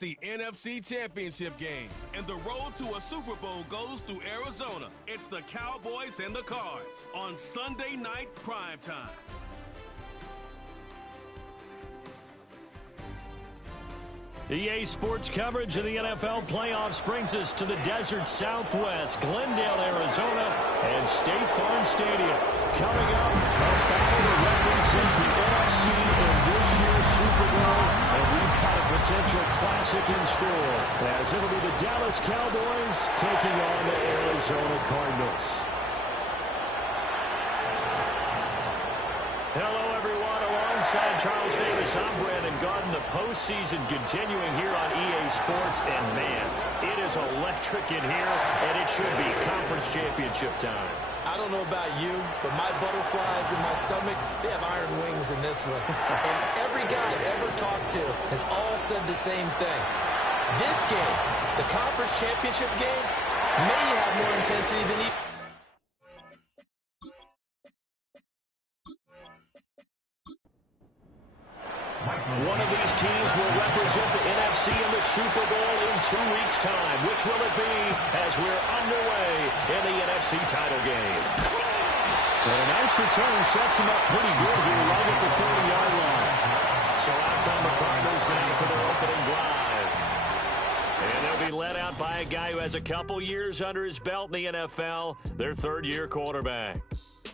the NFC Championship game, and the road to a Super Bowl goes through Arizona. It's the Cowboys and the Cards on Sunday night primetime. EA Sports coverage of the NFL playoffs brings us to the desert Southwest, Glendale, Arizona, and State Farm Stadium. Coming up, a battle to represent the NFC in this year's Super Bowl, and we've got a potential classic in store, as it'll be the Dallas Cowboys taking on the Arizona Cardinals. Hello, everyone. Alongside Charles Davis, I'm Brandon Garden. The postseason continuing here on EA Sports, and man, it is electric in here, and it should be conference championship time. I don't know about you, but my butterflies in my stomach, they have iron wings in this one. And every guy I've ever talked to has all said the same thing. This game, the conference championship game, may have more intensity than even... One of these teams will represent the NFC in the Super Bowl in 2 weeks' time. Which will it be as we're underway in the NFC title game? And a nice return sets him up pretty good here right at the 30-yard line. So out come the Cardinals now for their opening drive. And they'll be led out by a guy who has a couple years under his belt in the NFL, their third-year quarterback.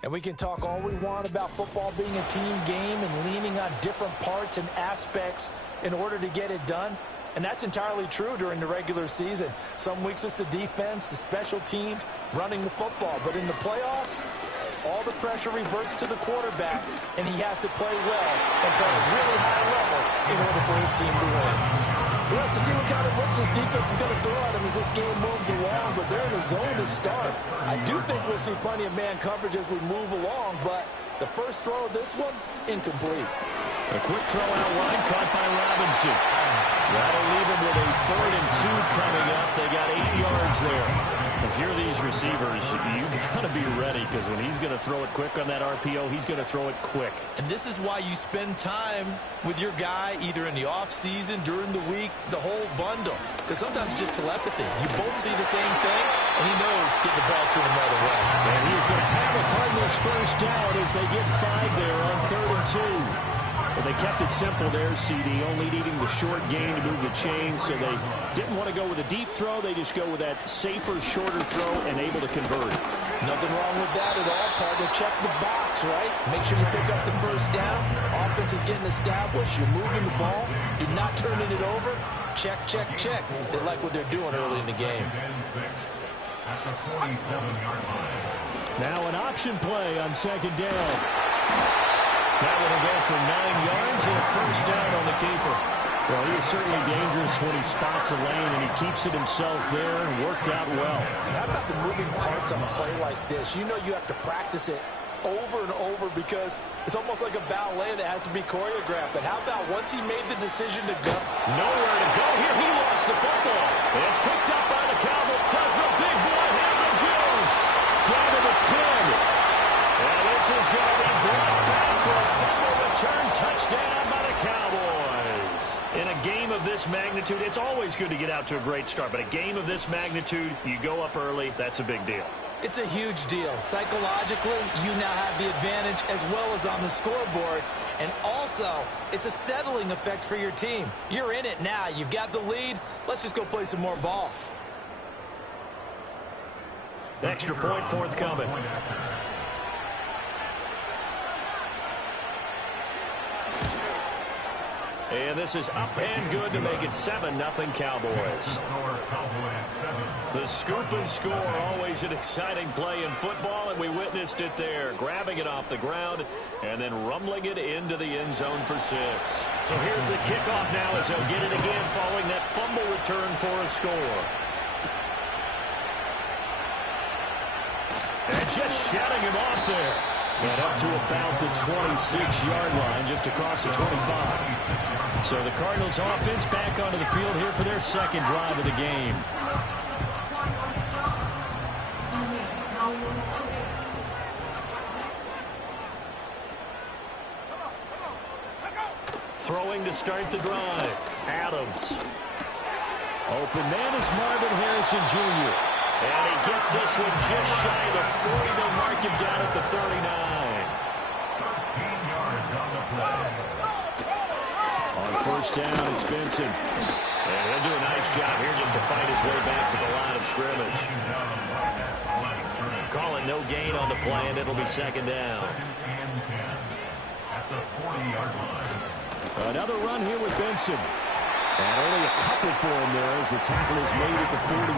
And we can talk all we want about football being a team game and leaning on different parts and aspects in order to get it done. And that's entirely true during the regular season. Some weeks it's the defense, the special teams, running the football. But in the playoffs, all the pressure reverts to the quarterback, and he has to play well and play at a really high level in order for his team to win. We'll have to see what kind of looks this defense is going to throw at him as this game moves along, but they're in a zone to start. I do think we'll see plenty of man coverage as we move along, but the first throw of this one, incomplete. A quick throw out wide, caught by Robinson. That'll leave him with a 3rd and 2 coming up. They got 8 yards there. If you're these receivers, you got to be ready, because when he's going to throw it quick on that RPO, he's going to throw it quick. And this is why you spend time with your guy either in the offseason, during the week, the whole bundle. Because sometimes it's just telepathy. You both see the same thing, and he knows get the ball to him another way. And he's going to have the Cardinals first down as they get 5 there on 3rd and 2. Well, they kept it simple there, CD, only needing the short gain to move the chain, so they didn't want to go with a deep throw. They just go with that safer, shorter throw and able to convert. Nothing wrong with that at all, partner. Check the box, right? Make sure you pick up the first down. Offense is getting established. You're moving the ball. You're not turning it over. Check, check, check. They like what they're doing early in the game. Now an option play on 2nd down. That will go for 9 yards and a first down on the keeper. Well, he is certainly dangerous when he spots a lane, and he keeps it himself there and worked out well. How about the moving parts on a play like this? You know you have to practice it over and over because it's almost like a ballet that has to be choreographed. But how about once he made the decision to go? Nowhere to go here. He lost the football. And it's picked up by the Cowboys. Does the big boy have the juice? Down to the 10. And this is going to be brought back for a fumble return touchdown by the Cowboys. In a game of this magnitude, it's always good to get out to a great start. But a game of this magnitude, you go up early, that's a big deal. It's a huge deal. Psychologically, you now have the advantage as well as on the scoreboard. And also, it's a settling effect for your team. You're in it now. You've got the lead. Let's just go play some more ball. Extra point forthcoming. And this is up and good to make it 7-0 Cowboys. The scoop and score, always an exciting play in football, and we witnessed it there. Grabbing it off the ground and then rumbling it into the end zone for 6. So here's the kickoff now as they'll get it again following that fumble return for a score. And just shutting him off there. And up to about the 26-yard line, just across the 25. So the Cardinals offense back onto the field here for their 2nd drive of the game. Throwing to start the drive. Adams. Open man is Marvin Harrison Jr. And he gets this one just shy of the 40. They'll mark him down at the 39. 13 yards on the play. On first down, it's Benson. And he'll do a nice job here just to fight his way back to the line of scrimmage. Call it no gain on the play, and it'll be second down. Second and 10 at the 40-yard line. Another run here with Benson. And only a couple for him there as the tackle is made at the 42.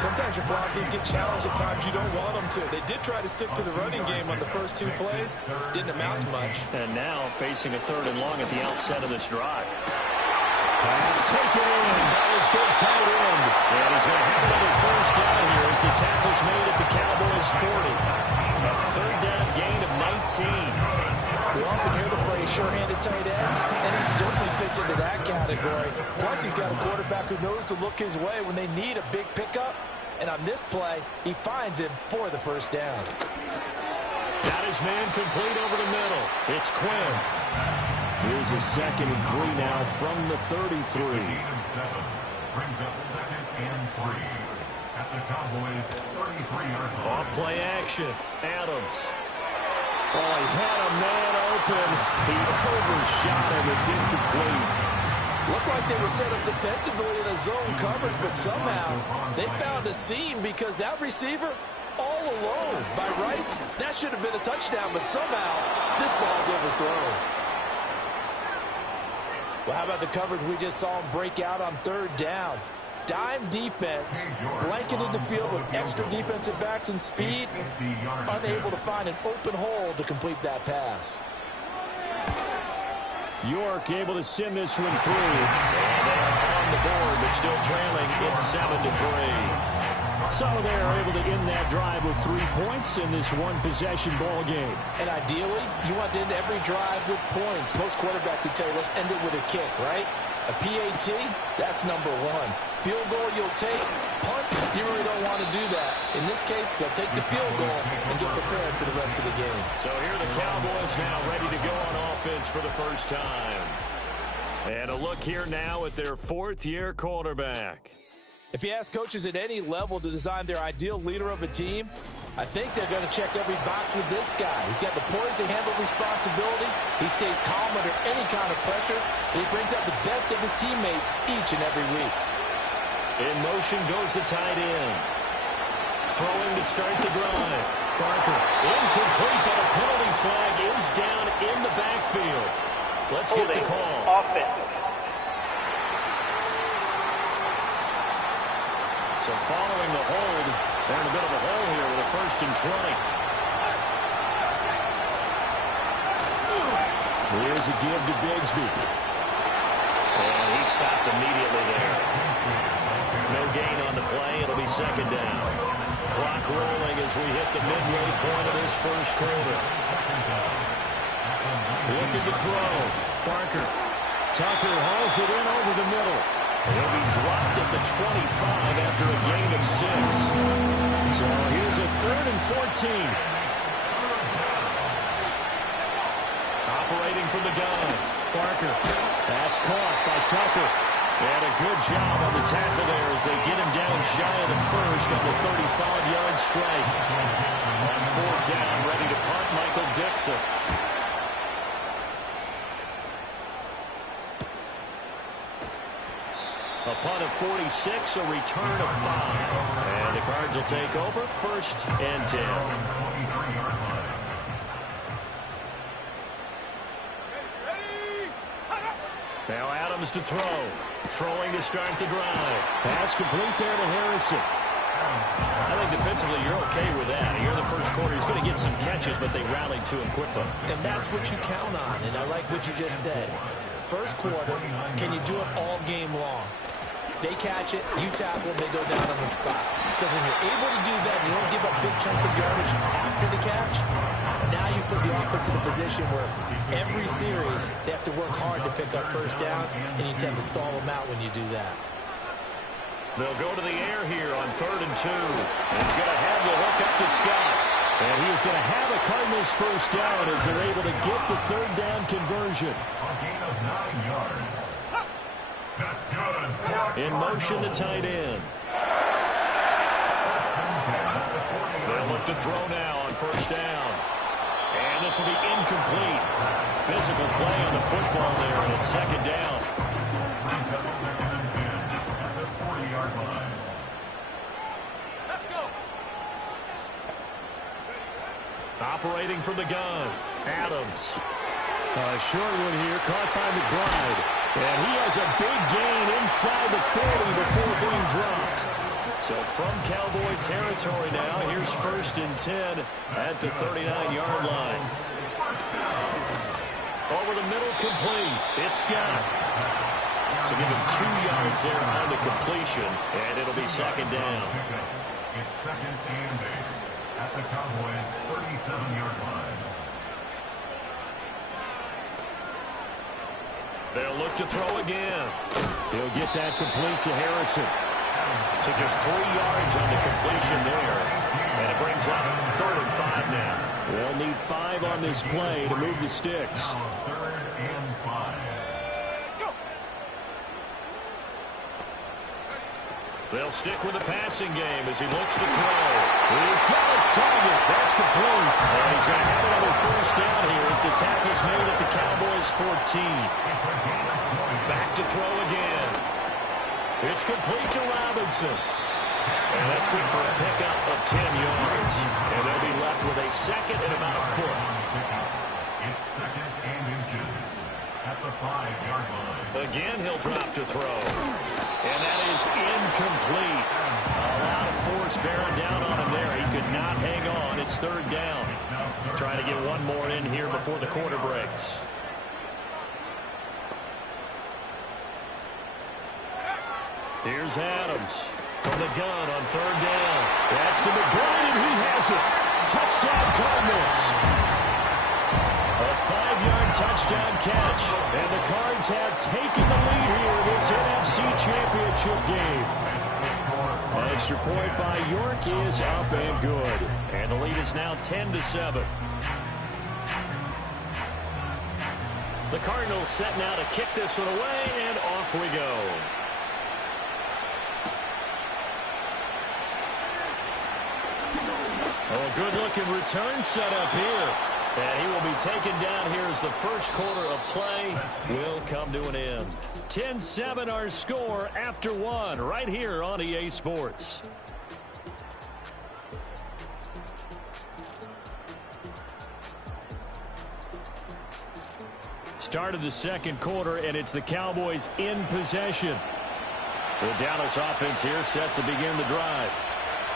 Sometimes your philosophies get challenged at times you don't want them to. They did try to stick to the running game on the first 2 plays. Didn't amount to much. And now facing a 3rd and long at the outset of this drive. Pass taken in by his big tight end. And he's going to have another first down here as the tackle's made at the Cowboys' 40. A 3rd down gain of 19. We often hear the phrase sure-handed tight ends, and he certainly fits into that category. Plus, he's got a quarterback who knows to look his way when they need a big pickup. And on this play, he finds him for the first down. Got his man complete over the middle. It's Quinn. Here's a 2nd and 3 now from the 33. Brings up 2nd and 3 at the Cowboys' 33-yard line. Off play action. Adams. Oh, he had a man open. He overshot him. It's incomplete. Looked like they were set up defensively in a zone coverage, but somehow they found a seam because that receiver all alone. By rights, that should have been a touchdown, but somehow this ball's overthrown. Well, how about the coverage we just saw him break out on 3rd down? Dime defense, blanketed the field with extra defensive backs and speed, unable to find an open hole to complete that pass. York able to send this one through. And they are on the board, but still trailing. It's 7-3. So they're able to end that drive with 3 points in this one-possession ball game. And ideally, you want to end every drive with points. Most quarterbacks would tell you, let's end it with a kick, right? A PAT, that's number 1. Field goal you'll take. Punts, you really don't want to do that. In this case, they'll take the field goal and get prepared for the rest of the game. So here are the Cowboys now ready to go on offense for the first time. And a look here now at their 4th-year quarterback. If you ask coaches at any level to design their ideal leader of a team, I think they're going to check every box with this guy. He's got the poise to handle responsibility. He stays calm under any kind of pressure. And he brings out the best of his teammates each and every week. In motion goes the tight end. Throwing to start the drive. Barker, incomplete, but a penalty flag is down in the backfield. Let's get the call. Offense. So following the hold, they're in a bit of a hole here with a 1st and 20. Here's a give to Bigsby. And he stopped immediately there. No gain on the play. It'll be 2nd down. Clock rolling as we hit the midway point of this first quarter. Looking to throw. Barker. Tucker hauls it in over the middle. He'll be dropped at the 25 after a gain of 6. So here's a 3rd and 14. Operating from the gun. Barker. That's caught by Tucker. And a good job on the tackle there as they get him down shy of the 1st on the 35-yard strike. On 4th down, ready to punt, Michael Dixon. A punt of 46, a return of 5. And the Cards will take over 1st and 10. Now Adams to throw. Throwing to start the drive. Pass complete there to Harrison. I think defensively you're okay with that. Here in the first quarter, he's going to get some catches, but they rallied to him quickly. And that's what you count on, and I like what you just said. First quarter, can you do it all game long? They catch it, you tackle, they go down on the spot. Because when you're able to do that, you don't give up big chunks of yardage after the catch. Now you put the offense in a position where every series they have to work hard to pick up first downs, and you tend to stall them out when you do that. They'll go to the air here on 3rd and 2. And he's going to have the hook up to Scott. And he is going to have a Cardinals first down as they're able to get the 3rd down conversion. A gain of 9 yards. That's good. In motion, the tight end. They'll look to throw now on first down. And this will be incomplete. Physical play on the football there, and it's second down. Brings up 2nd and 10 at the 40-yard line. Let's go. Operating from the gun, Adams. A short one here, caught by McBride. And he has a big gain inside the 40 before being dropped. So from Cowboy territory now, here's 1st and 10 at the 39-yard line. Over the middle, complete. It's Scott. So give him 2 yards there on the completion, and it'll be second down. It's 2nd and 8 at the Cowboys' 37-yard line. They'll look to throw again. He'll get that complete to Harrison. So just 3 yards on the completion there. And it brings up 3rd and 5 now. They'll need 5 on this play to move the sticks. Now 3rd and 5. They'll stick with the passing game as he looks to throw. He's got his target. That's complete. And he's going to have another first down here as the tackle's made at the Cowboys' 14. Back to throw again. It's complete to Robinson. And that's good for a pickup of 10 yards. And they'll be left with a second and about a foot. It's 2nd and inches at the 5-yard line. Again, he'll drop to throw. And that is incomplete. A lot of force bearing down on him there. He could not hang on. It's 3rd down. Trying to get one more in here before the quarter breaks. Here's Adams from the gun on 3rd down. That's to McBride, and he has it. Touchdown, Cardinals. A 5-yard touchdown catch. And the Cards have taken the lead here in this NFC Championship game. An extra point by York is up and good. And the lead is now 10-7. The Cardinals set now to kick this one away, and off we go. Oh, a good-looking return set up here. And he will be taken down here as the first quarter of play will come to an end. 10-7 our score after 1 right here on EA Sports. Start of the second quarter, and it's the Cowboys in possession. The Dallas offense here set to begin the drive.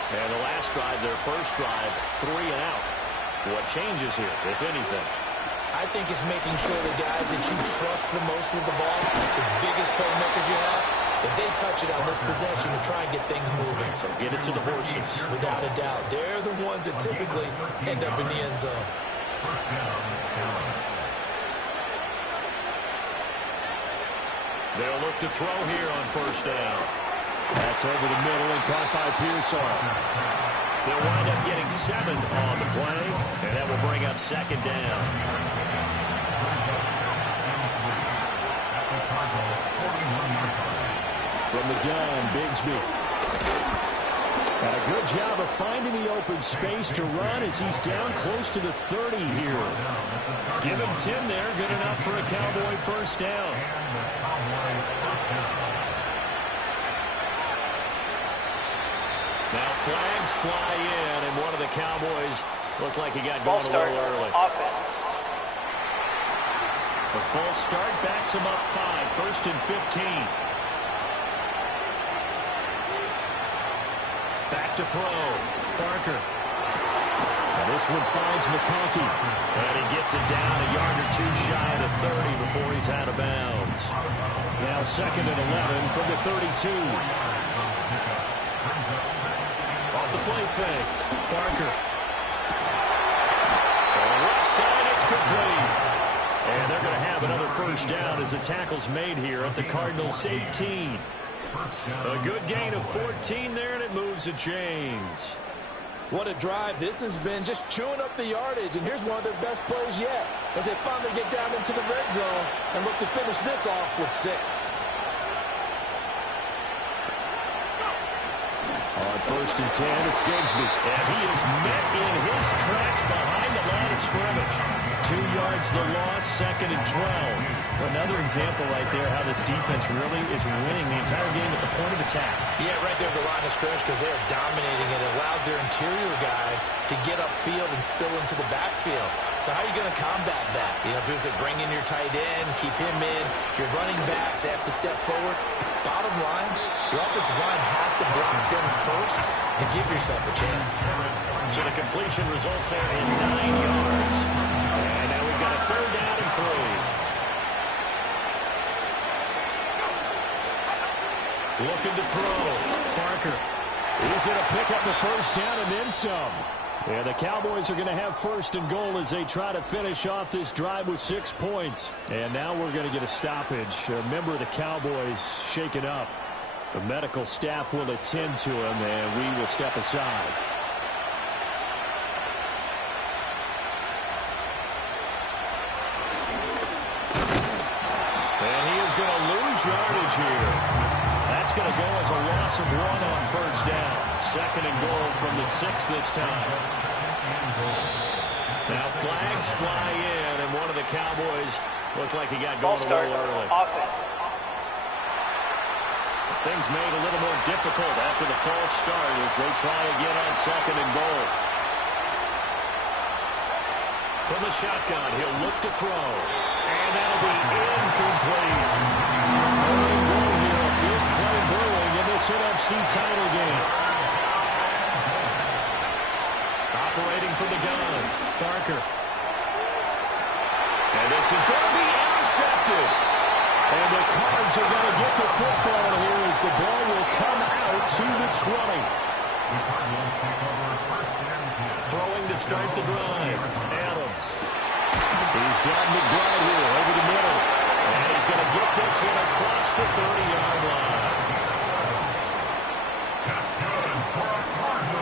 And the last drive, their first drive, 3 and out. What changes here, if anything? I think it's making sure the guys that you trust the most with the ball, the biggest playmakers you have, that they touch it on this possession to try and get things moving. So get it to the horses. Without a doubt. They're the ones that typically end up in the end zone. They'll look to throw here on first down. That's over the middle and caught by Pearsall. They'll wind up getting 7 on the play, and that will bring up second down. From the gun, Bigsby. And a good job of finding the open space to run as he's down close to the 30 here. Give him 10 there, good enough for a Cowboy first down. Now flags fly in, and one of the Cowboys looked like he got going a little early. The false start backs him up 5, 1st and 15. Back to throw. Barker. And this one finds McConkey. And he gets it down a yard or 2 shy of the 30 before he's out of bounds. Now 2nd and 11 from the 32. Off the play fake. Barker. So left side, it's complete. And they're going to have another first down as the tackle's made here at the Cardinals' 18. A good gain of 14 there, and it moves the chains. What a drive. This has been just chewing up the yardage, and here's one of their best plays yet as they finally get down into the red zone and look to finish this off with 6. On 1st and 10, it's Bigsby. And he is met in his tracks behind the line of scrimmage. 2 yards the loss, 2nd and 12. Another example right there how this defense really is winning the entire game at the point of attack. Yeah, right there at the line of scrimmage because they are dominating it. It allows their interior guys to get upfield and spill into the backfield. So how are you going to combat that? You know, because they bring in your tight end, keep him in. Your running backs, they have to step forward. Bottom line, your offensive line has to block them first to give yourself a chance. So the completion results there in 9 yards. And now we've got a 3rd down and 3. Looking to throw. Parker. He's going to pick up the 1st down and then some. And the Cowboys are going to have 1st and goal as they try to finish off this drive with 6 points. And now we're going to get a stoppage. A member of the Cowboys shaken up. The medical staff will attend to him, and we will step aside. And he is going to lose yardage here. That's going to go as a loss of 1 on 1st down. 2nd and goal from the 6 this time. Now flags fly in, and one of the Cowboys looked like he got going a little early. Things made a little more difficult after the false start as they try again on 2nd and goal. From the shotgun, he'll look to throw. And that'll be incomplete. 3rd and goal here, a big play brewing in this NFC title game. Operating from the gun, Parker. And this is going to be intercepted. And the Cards are going to get the football here as the ball will come out to the 20. Throwing to start the drive. Adams. He's got McBride here over the middle. And he's going to get this one across the 30-yard line.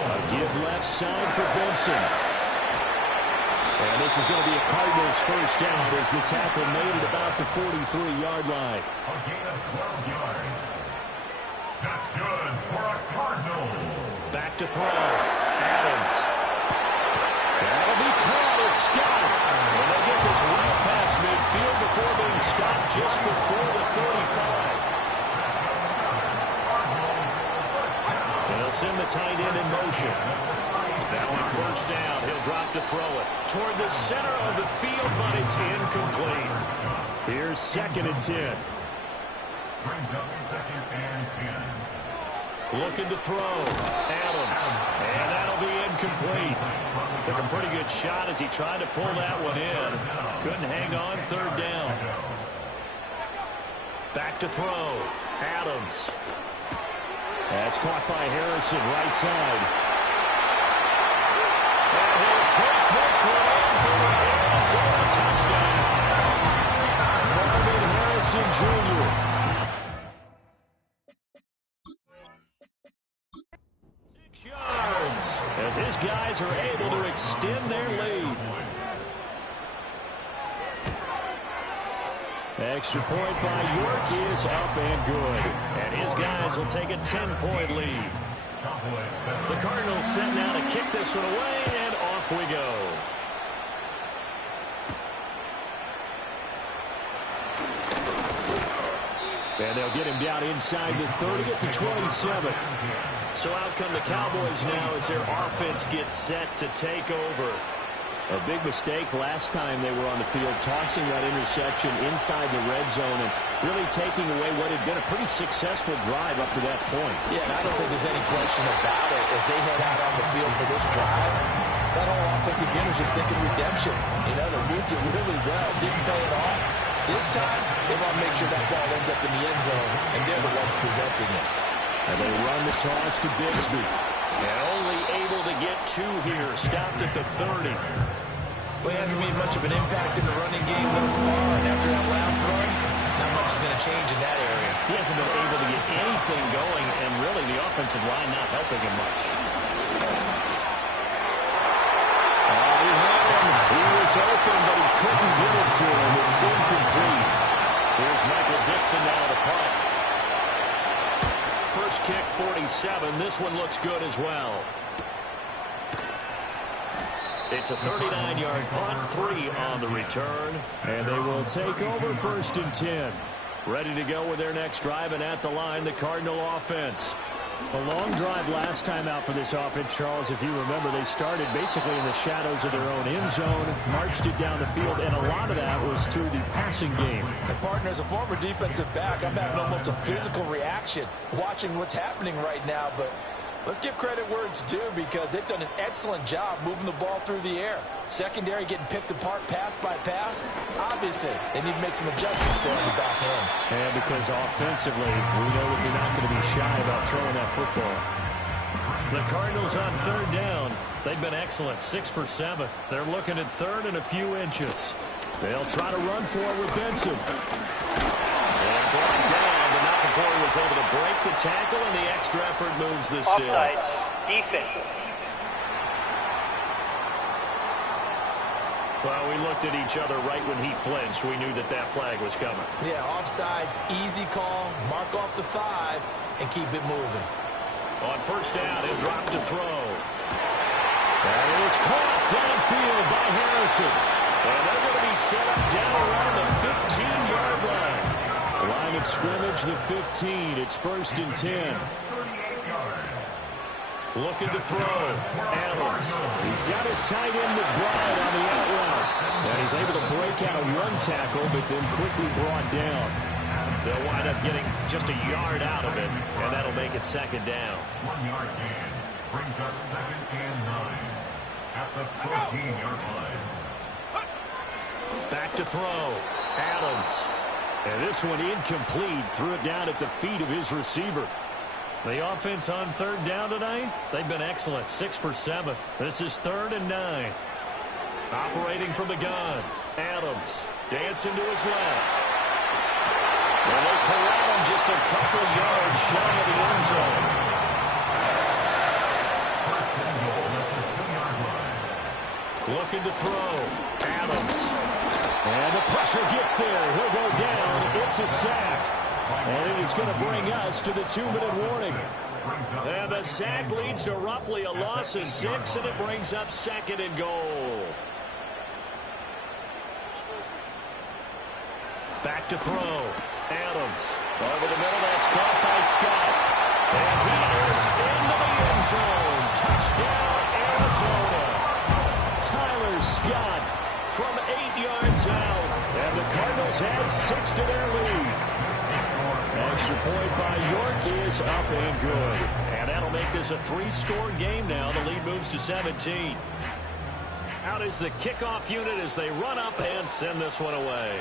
A give left side for Benson. And this is going to be a Cardinals 1st down as the tackle made at about the 43-yard line. A gain of 12 yards. That's good for a Cardinal. Back to throw. Adams. That'll be caught. It's Scott. And they'll get this right past midfield before being stopped just before the 35. And they'll send the tight end in motion. Now on 1st down, he'll drop to throw it toward the center of the field, but it's incomplete. Here's 2nd and 10. Brings up 2nd and 10. Looking to throw. Adams. And that'll be incomplete. Took a pretty good shot as he tried to pull that one in. Couldn't hang on. 3rd down. Back to throw. Adams. That's caught by Harrison, right side. And he'll take this one in for the Arizona touchdown. Marvin Harrison Jr. 6 yards as his guys are able to extend their lead. Extra point by York is up and good. And his guys will take a 10-point lead. The Cardinals set now to kick this one away, and off we go. And they'll get him down inside the 30 at the 27. So out come the Cowboys now as their offense gets set to take over. A big mistake last time they were on the field, tossing that interception inside the red zone and really taking away what had been a pretty successful drive up to that point. Yeah, and I don't think there's any question about it. As they head out on the field for this drive, that whole offensive unit was just thinking redemption. You know, they moved it really well, didn't pay it off. This time, they want to make sure that ball ends up in the end zone, and they're the ones possessing it. And they run the toss to Bigsby. And only able to get 2 here, stopped at the 30. Well, he hasn't made much of an impact in the running game thus far, and after that last run, not much is going to change in that area. He hasn't been able to get anything going, and really the offensive line not helping him much. He had him. He was open, but he couldn't get it to him. It's incomplete. Here's Michael Dixon now to punt. 1st kick 47. This one looks good as well. It's a 39-yard punt, 3 on the return. And they will take over 1st and 10. Ready to go with their next drive, and at the line, the Cardinal offense. A long drive last time out for this offense, Charles. If you remember, they started basically in the shadows of their own end zone, marched it down the field, and a lot of that was through the passing game. And partner, as a former defensive back, I'm having almost a physical reaction watching what's happening right now, but let's give credit where it's due because they've done an excellent job moving the ball through the air. Secondary getting picked apart pass by pass. Obviously, they need to make some adjustments there in the back end. And because offensively, we know that they're not going to be shy about throwing that football. The Cardinals on 3rd down. They've been excellent, 6 for 7. They're looking at 3rd and a few inches. They'll try to run for it with Benson. And brought down, but not before he was able to break the tackle, and the extra effort moves this still. Offsides, defense. Well, we looked at each other right when he flinched. We knew that that flag was coming. Yeah, offsides, easy call, mark off the 5, and keep it moving. On 1st down, he'll drop to throw. And it is caught downfield by Harrison. And they're going to be set up down around the 15-yard line. Line of scrimmage, the 15. It's 1st and 10. Looking to throw. Adams. He's got his tight end McBride on the out route. And he's able to break out a run tackle, but then quickly brought down. They'll wind up getting just a yard out of it, and that'll make it 2nd down. 1-yard gain brings up 2nd and 9 at the 14-yard line. Back to throw. Adams. And this one incomplete. Threw it down at the feet of his receiver. The offense on 3rd down tonight, they've been excellent, 6 for 7. This is 3rd and 9. Operating from the gun, Adams dancing to his left. Well, they corral him just a couple yards shy of the end zone. Looking to throw, Adams. And the pressure gets there. He'll go down. It's a sack. And it is going to bring us to the 2-minute warning. And the sack leads to roughly a loss of 6, and it brings up 2nd and goal. Back to throw. Adams. Over the middle, that's caught by Scott. And he is into the end zone. Touchdown, Arizona. Tyler Scott from 8 yards out. And the Cardinals add 6 to their lead. Extra point by York is up and good. And that'll make this a 3-score game now. The lead moves to 17. Out is the kickoff unit as they run up and send this one away.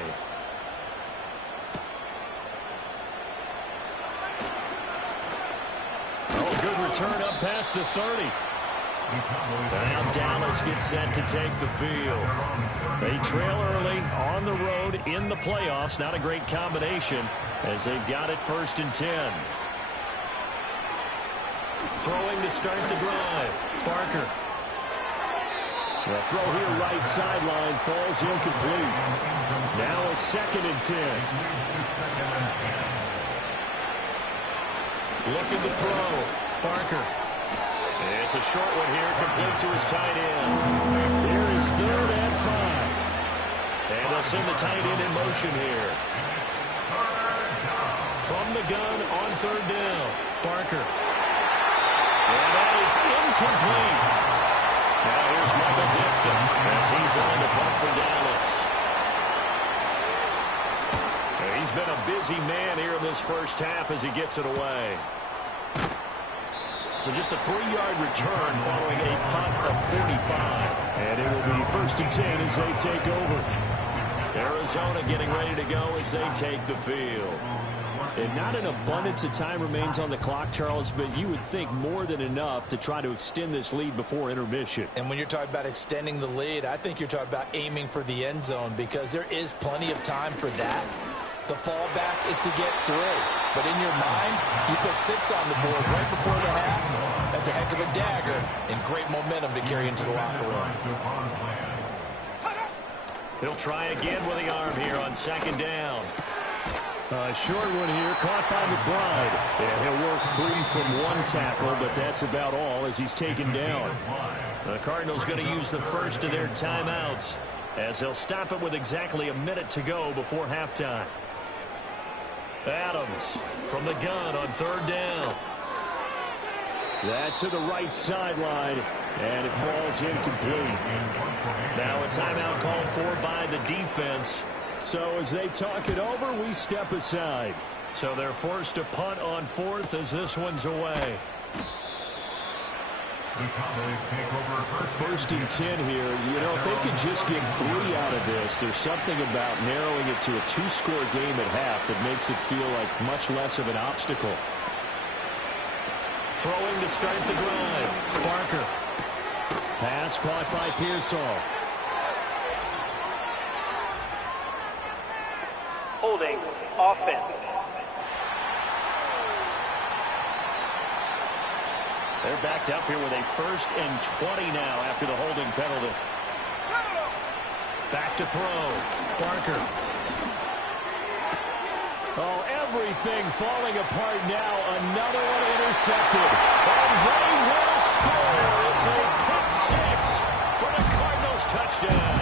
Oh, good return up past the 30. Now Dallas gets set to take the field. They trail early on the road in the playoffs. Not a great combination as they've got it 1st and 10. Throwing to start the drive. Barker. The throw here right sideline falls incomplete. Now a 2nd and 10. Looking to throw. Barker. It's a short one here, complete to his tight end. Here is 3rd and 5. And they'll send the tight end in motion here. From the gun on 3rd down. Barker. And that is incomplete. Now here's Michael Dixon as he's on the punt for Dallas. He's been a busy man here in this 1st half as he gets it away. So just a 3-yard return following a punt of 45. And it will be 1st and 10 as they take over. Arizona getting ready to go as they take the field. And not an abundance of time remains on the clock, Charles, but you would think more than enough to try to extend this lead before intermission. And when you're talking about extending the lead, I think you're talking about aiming for the end zone because there is plenty of time for that. The fallback is to get 3. But in your mind, you put 6 on the board right before the half. That's a heck of a dagger and great momentum to carry into the locker room. He'll try again with the arm here on 2nd down. A short one here, caught by McBride. And he'll work free from one tackle, but that's about all as he's taken down. The Cardinals going to use the first of their timeouts as they'll stop it with exactly a minute to go before halftime. Adams from the gun on third down. That's to the right sideline, and it falls incomplete. Now a timeout called for by the defense. So as they talk it over, we step aside. So they're forced to punt on fourth as this one's away. First and 10 here. You know, if they could just get 3 out of this, there's something about narrowing it to a 2-score game at half that makes it feel like much less of an obstacle. Throwing to start the drive. Barker. Pass caught by Pearsall. Holding offense. They're backed up here with a 1st and 20 now after the holding penalty. Back to throw. Barker. Oh, everything falling apart now. Another one intercepted. And they will score. It's a pick 6 for the Cardinals touchdown.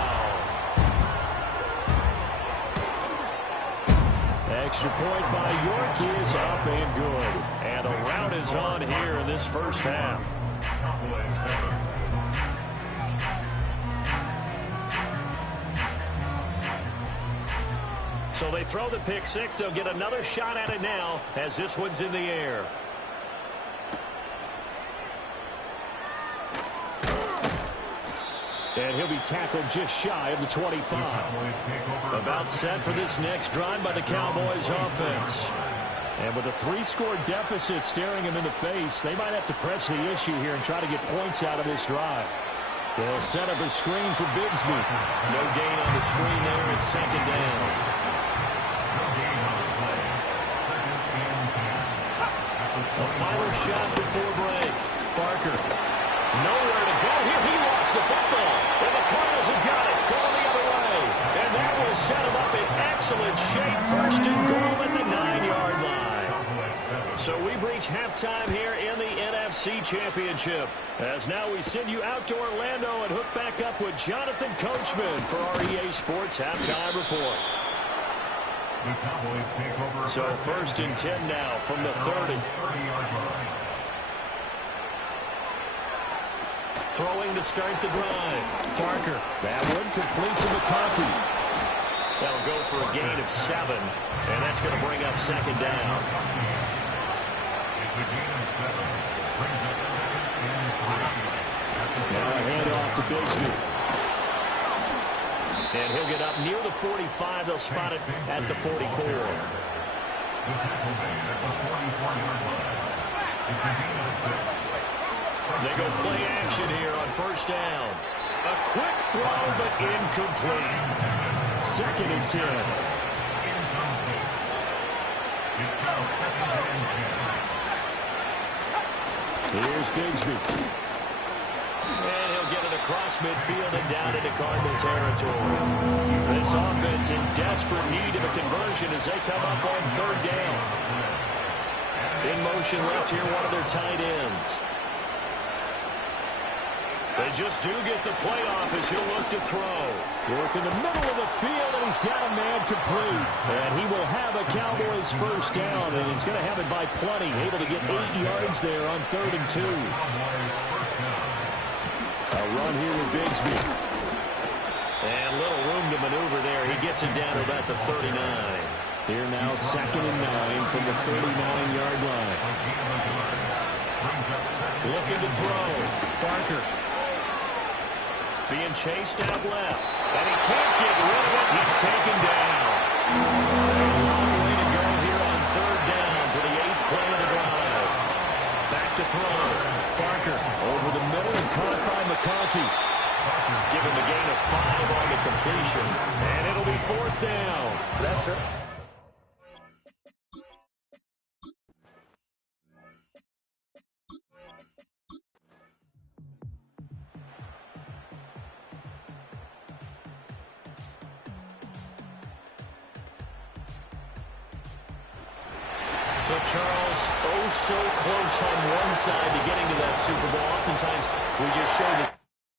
Extra point by York is up and good. And a rout is on here in this first half. So they throw the pick 6. They'll get another shot at it now as this one's in the air. And he'll be tackled just shy of the 25. About set for this next drive by the Cowboys offense. And with a 3-score deficit staring him in the face, they might have to press the issue here and try to get points out of this drive. They'll set up a screen for Bigsby. No gain on the screen there. It's second down. A final shot before break. Barker. Nowhere to go here. He lost the football. And the Cardinals have got it. Going the other way. And that will set him up in excellent shape. 1st and goal at the 9-yard line. So we've reached halftime here in the NFC Championship. As now we send you out to Orlando and hook back up with Jonathan Coachman for our EA Sports Halftime Report. So 1st and 10 now from the 30. Throwing to start the drive. Barker. That one complete to McConkey. That'll go for a gain of 7. And that's going to bring up second down. Now a handoff to Bigsby. And he'll get up near the 45. They'll spot it at the 44. They go play action here on 1st down. A quick throw, but incomplete. 2nd and 10. Here's Bigsby. And he'll get it across midfield and down into Cardinal territory. This offense in desperate need of a conversion as they come up on 3rd down. In motion left here, one of their tight ends. They just do get the playoff as he'll look to throw. Work in the middle of the field, and he's got a man complete. And he will have a Cowboys 1st down, and he's going to have it by plenty. Able to get 8 yards there on 3rd and 2. A run here with Bigsby. And little room to maneuver there. He gets it down to about the 39. Here now, 2nd and 9 from the 39-yard line. Looking to throw. Barker. Being chased out left. And he can't get rid of it. He's taken down. A long way to go here on 3rd down for the 8th play of the drive. Back to throw. Barker over the middle and caught by McConkey. Given the gain of 5 on the completion. And it'll be 4th down. That's it. So, Charles, oh so close on one side to getting to that Super Bowl. Oftentimes, we just show the